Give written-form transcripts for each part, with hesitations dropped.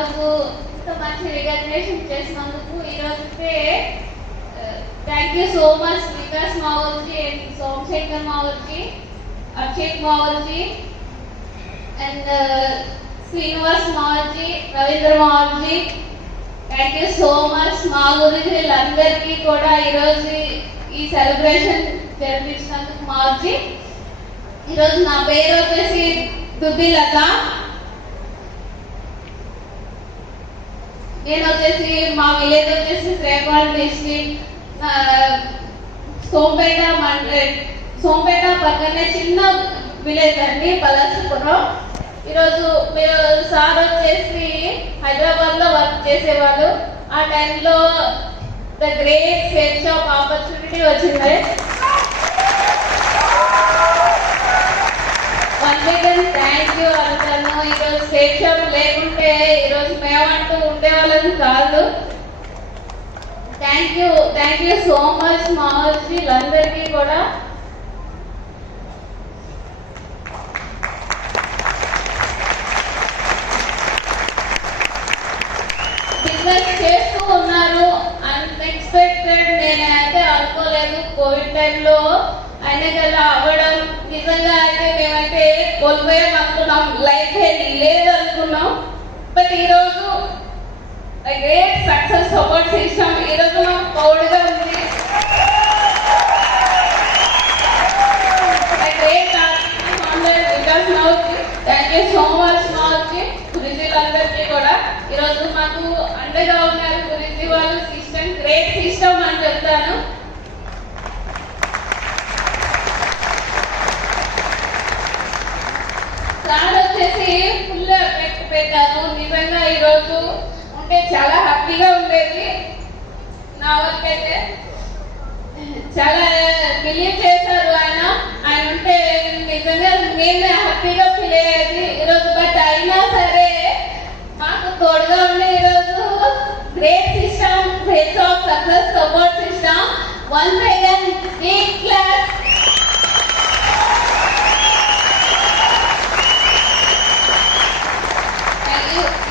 ఈరోజు ఇంత మంచి రికగ్నేషన్ చేసినందుకు ఈరోజుకే thank you so much Vikas Mavalji and Somashekhar Mavalji, Akshit Mavalji and Srinivas Mavalji, Ravindra Mavalji. Thank you so much. మా గురుజులందరికీ కూడా ఈరోజు ఈ సెలబ్రేషన్ జరిపించినందుకు మావల్జీ. ఈరోజు నా పేరు వచ్చేసి దుబ్బిలత. నేను వచ్చేసి మా విలేజ్ వచ్చేసి శ్రీకాకుళం డిస్ట్రిక్ట్, సోంపేట పక్కనే చిన్న విలేజ్ అండి, పలాసపురం. ఈరోజు మీరు సార్ వచ్చేసి హైదరాబాద్ లో వర్క్ చేసేవాళ్ళు. ఆ టైంలో the great sale shop opportunity వచ్చింది. థ్యాంక్ యూ అంటాను. ఈరోజు సేల్ షాప్ లేకుంటే ఈరోజు మేమంటూ ఉండేవాళ్ళని కాదు. థ్యాంక్ యూ సో మచ్ మావల్జీలందరికీ కూడా. బిజినెస్ చేస్తూ ఉన్నారు, అన్ఎక్స్పెక్టెడ్. నేనైతే అనుకోలేదు కోవిడ్ టైంలో అయినా కదా అవ్వడం. నిజంగా అయితే మేమైతే కోల్పోయాం అనుకున్నాం, లైఫ్ లేదు అనుకున్నాం. బట్ ఈరోజు గ్రేట్ సక్సెస్ సపోర్ట్ సిస్టమ్ ఈరోజు మాకు ప్రౌడ్గా ఉంది. Great Vikas Mavalji, thank you so much Mavalji. గురుజీలందరికీ కూడా ఈరోజు మాకు అండగా ఉన్నారు గురుజీ వాళ్ళు. సిస్టమ్ గ్రేట్ సిస్టమ్ అని చెప్తాను. సార్ వచ్చేసి ఫుల్ ఎఫెక్ట్ పెట్టాను. నిజంగా ఈరోజు ఉంటే చాలా హ్యాపీగా ఉండేది. నా వరకైతే చాలా బిలీవ్ చేశారు ఆయన ఉంటే నిజంగా నేను హ్యాపీగా ఫీల్ అయ్యేది ఈరోజు. బట్ అయినా సరే మాకు తోడుగా ఉండే ఈరోజు great system, great of success support system. Once again big class.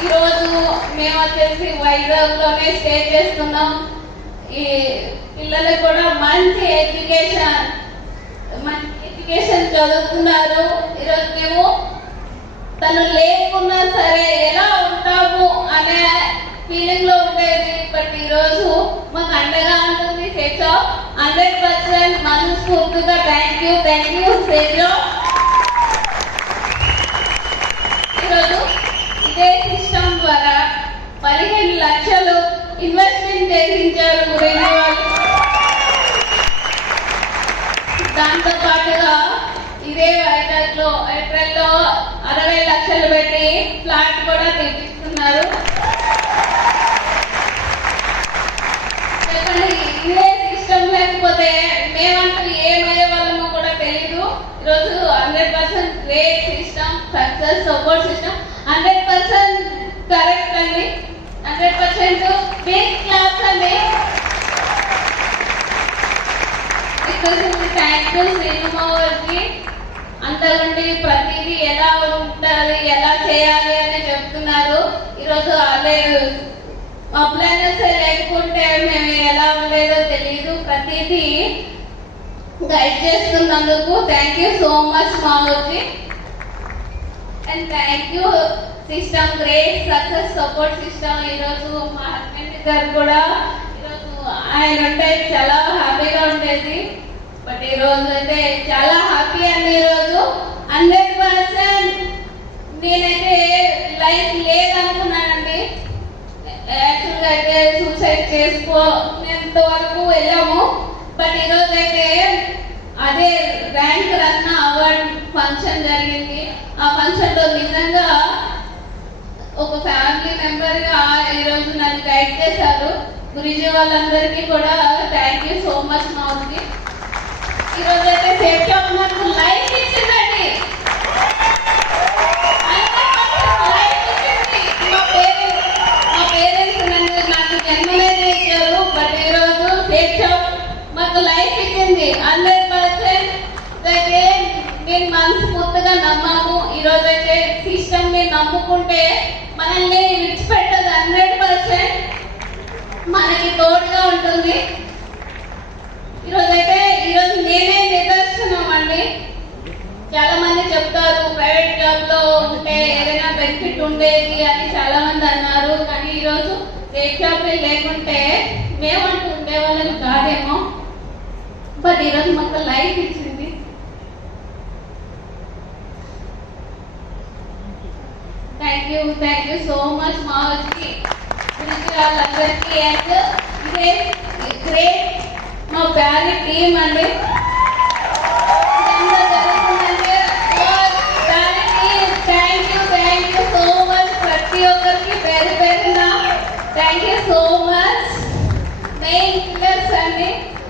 ఈరోజు మేము వచ్చేసి వైజాగ్ లోనే స్టే చేస్తున్నాం. ఈ పిల్లలకు కూడా మంచి ఎడ్యుకేషన్ చదువుతున్నారు. ఈరోజు మేము తను లేకున్నా సరే ఎలా ఉంటాము అనే ఫీలింగ్ లో ఉండేది. బట్ ఈరోజు మాకు అండగా ఉంటుంది సేజో. 100% మనస్ఫూర్తిగా థ్యాంక్ యూ సేజో. ఈరోజు ఇదే సిస్టమ్ ద్వారా 15 లక్షలు ఇన్వెస్ట్మెంట్ చేయించారు గురించి వాళ్ళు. దాంతో పాటుగా ఇదే వైజాగ్ లో ఏప్రిల్లో 60 లక్షలు పెట్టి ఫ్లాట్ కూడా తెప్పిస్తున్నారు. చెప్పండి, ఇదే సిస్టమ్ లేకపోతే మేమంటూ ఏమయ్యే వాళ్ళమో కూడా తెలీదు. ఈరోజు 100% great system, success support system. 100% correct అండి, 100% బిగ్ క్లాస్ అండి. Thank you Srinivasji. అంతకంటే ప్రతిదీ ఎలా ఉంటుంది, ఎలా చేయాలి అని చెప్తున్నారు. ఈరోజు లేదు అప్లైనెస్ లేకుంటే మేము ఎలా ఉండేదో తెలియదు. ప్రతిదీ గైడ్ చేస్తున్నందుకు thank you so much Mavalji. And thank you system, great success support system. ఈరోజు మా హస్బెండ్ గారు కూడా ఈరోజు ఆయన ఉంటే చాలా హ్యాపీగా ఉండేది. బట్ ఈరోజు అయితే చాలా హ్యాపీ అండి. ఈరోజు 100% నేనైతే లైఫ్ లేదనుకున్నానండి. యాక్చువల్గా అయితే సూసైడ్ చేసుకోనేంత వరకు వెళ్ళాము. బట్ ఈరోజు అయితే అదే ర్యాంక్ రత్న అవార్డ్ ఫంక్షన్ జరిగింది. ఆ ఫంక్షన్ లో నిజంగా ఒక ఫ్యామిలీ మెంబర్ గా ఈరోజు నన్ను గైడ్ చేశారు. గురుజీ వాళ్ళందరికీ కూడా థ్యాంక్ యూ సో మచ్ మావల్జీ. ఈరోజు అయితే సేఫ్ షాప్ నాకు లైఫ్ ఇచ్చిందండి. మా పేరెంట్స్ నాకు జన్మలేదు ఇచ్చారు. బట్ ఈరోజు సేఫ్ షాప్ మాకు లైఫ్ ఇచ్చింది. 100% అయితే నేను మనస్ఫూర్తిగా నమ్మాము. ఈరోజు అయితే సిస్టమ్ ని నమ్ముకుంటే మనల్ని విడిచిపెట్టి మనకి తోడుగా ఉంటుంది. ఈరోజు నేనే నిదర్శనం అండి. చాలా మంది చెప్తారు ప్రైవేట్ జాబ్ లో ఉంటే ఏదైనా బెనిఫిట్ ఉండేది అని చాలా మంది అన్నారు. కానీ ఈరోజు రేట్ జాబ్ లేకుంటే మేమంటూ ఉండేవాళ్ళని కాదేమో. బట్ ఈరోజు మాకు లైఫ్ ఇచ్చింది. థ్యాంక్ యూ సో మచ్ మా గురించి వాళ్ళందరికీ. అండ్ ఇదే గ్రేట్ మా ప్యారీ టీమ్ అండి. థ్యాంక్ యూ సో మచ్ ప్రతి ఒక్కరికి పేరు పేరున thank you so much. Main pillars అండి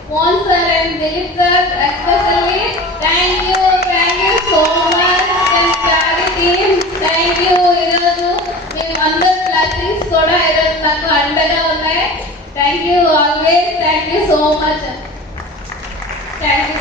Mohan sir and Dilip sir especially thank you so much. And Pyari team thank you. ఈరోజు మేము అందరు బ్లెస్సింగ్స్ కూడా ఈరోజు నాకు అండగా ఉన్నాయి. Thank you always. Thank you so much. Thank you.